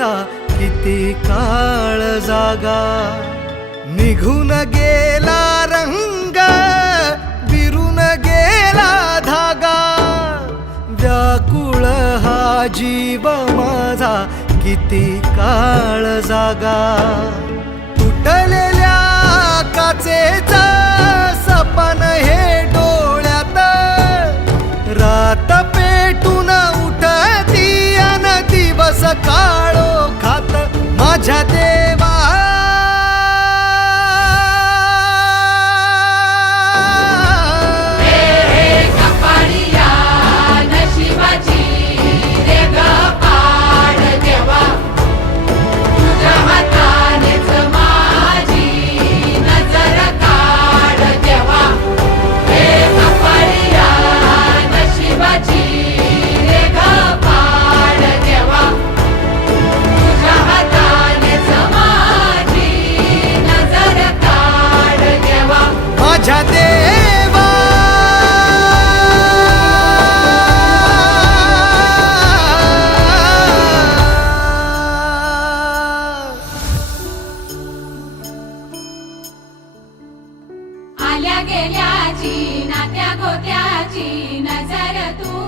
किती काळ जागा निघून गेला रंग विरून गेला धागा व्याकुळ हा जीव माझा किती काळ जागा तुटलेल्या काचेचा सपन हे डोळ्यात रात पेटून उठती अन दिवस काळो खात माझ्या देवा माझ्या देवा आल्या गेल्याची नात्या गोत्याची नजर तू